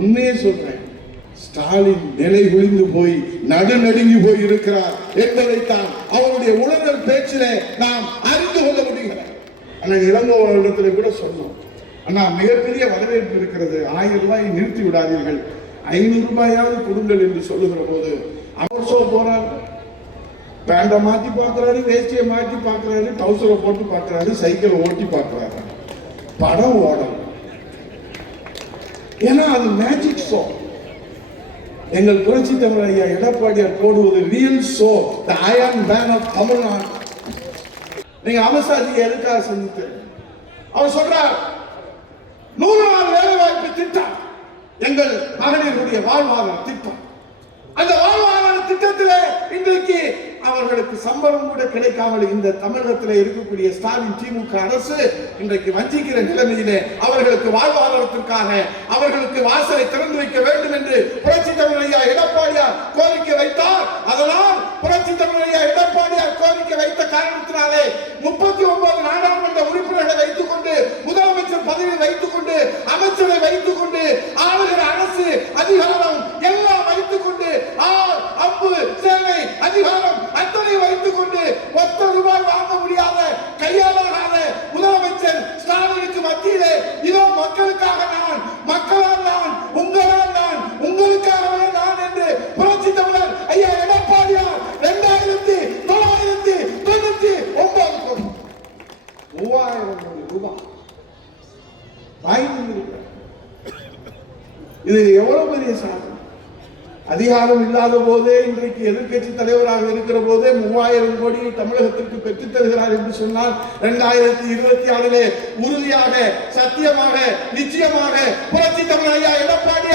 உண்மையே சொல்றேன், ஸ்டாலின் நிலை குளிந்து போய் நடுநடுங்கி போய் இருக்கிறார் என்பதைத்தான் அவருடைய உணர்வு பேச்சிலே நாம் அறிந்து கொள்ள முடிகிறது. ஆனால் இளங்கோவனிடத்திலே கூட சொன்னோம், அண்ணா மிகப்பெரிய வரவேற்பு இருக்கிறது, 1000 ரூபாயை நிறுத்தி விடாதீர்கள், 500 ரூபாயாவது கொடுங்கள் என்று சொல்லுகிற போது அவர் போறார், பேண்டை மாற்றி பார்க்கிறாரு, வேஷ்டியை மாற்றி பார்க்கிறாரு, டவுசரை போட்டு பார்க்கிறாரு, சைக்கிளை ஓட்டி பார்க்கிறாரு, படம் ஓடும். ஏன்னா அது மேஜிக் ஷோ. எங்கள் புரட்சி தமிழர் ஐயா எடப்பாடியார் போடுவது real show, the iron man of Tamil Nadu. நீங்க அமர்சாஜி எதுக்காக செஞ்சுட்டு அவர் சொல்றார், 100 நாள் வேலை வாய்ப்பு திட்டம் எங்கள் மகளிருடைய வாழ்வாதார திட்டம். அந்த வாழ்வாதார திட்டத்திலே இன்றைக்கு அவர்களுக்கு சம்பளம் கூட கிடைக்காமல் இந்த தமிழகத்தில் இருக்கக்கூடிய ஸ்டாலின் திமுக அரசு இன்றைக்கு வஞ்சிக்கிற நிலைமையிலே அவர்களுக்கு வாழ்வாதாரத்திற்காக அவர்களுக்கு வாசலை திறந்து வைக்க வேண்டும் என்று புரட்சி தமிழர் ஐயா எடப்பாடியார் கோரிக்கை வைத்தார். அதனால் புரட்சி தமிழர் ஐயா எடப்பாடியார் கோரிக்கை வைத்த காரணத்தினாலே 39 நாடாளுமன்ற உறுப்பினர்களை வைத்துக் கொண்டு, முதலமைச்சர் பதவி வைத்துக் கொண்டு, அமைச்சரை வைத்துக் கொண்டு, ஆளுகிற அரசு அதிகாரம் எல்லாம் வைத்துக் கொண்டு, அம்பு சேவை அதிகாரம் அத்தனை வைத்துக் கொண்டு ₹10 வாங்க முடியாத கையாளாகாத முதலமைச்சர் ஸ்டாலினுக்கு மத்தியிலே இதோ மக்களுக்காக நான், மக்களால் நான், உங்களால் நான், உங்களுக்காகவே நான் என்று புரட்சி தமிழர் ஐயா எடப்பாடியார் 2999 கோடி 3000 கோடி ரூபாய் வாங்கி. இது எவ்வளவு பெரிய சாதனை. அதிகாரம் இல்லாத போதே இன்றைக்கு எதிர்கட்சி தலைவராக இருக்கிற போதே 3000 கோடியை தமிழகத்திற்கு பெற்றுத் தருகிறார் என்று சொன்னால் 2024 உறுதியாக, சத்தியமாக, நிச்சயமாக புரட்சி தமிழர் ஐயா எடப்பாடி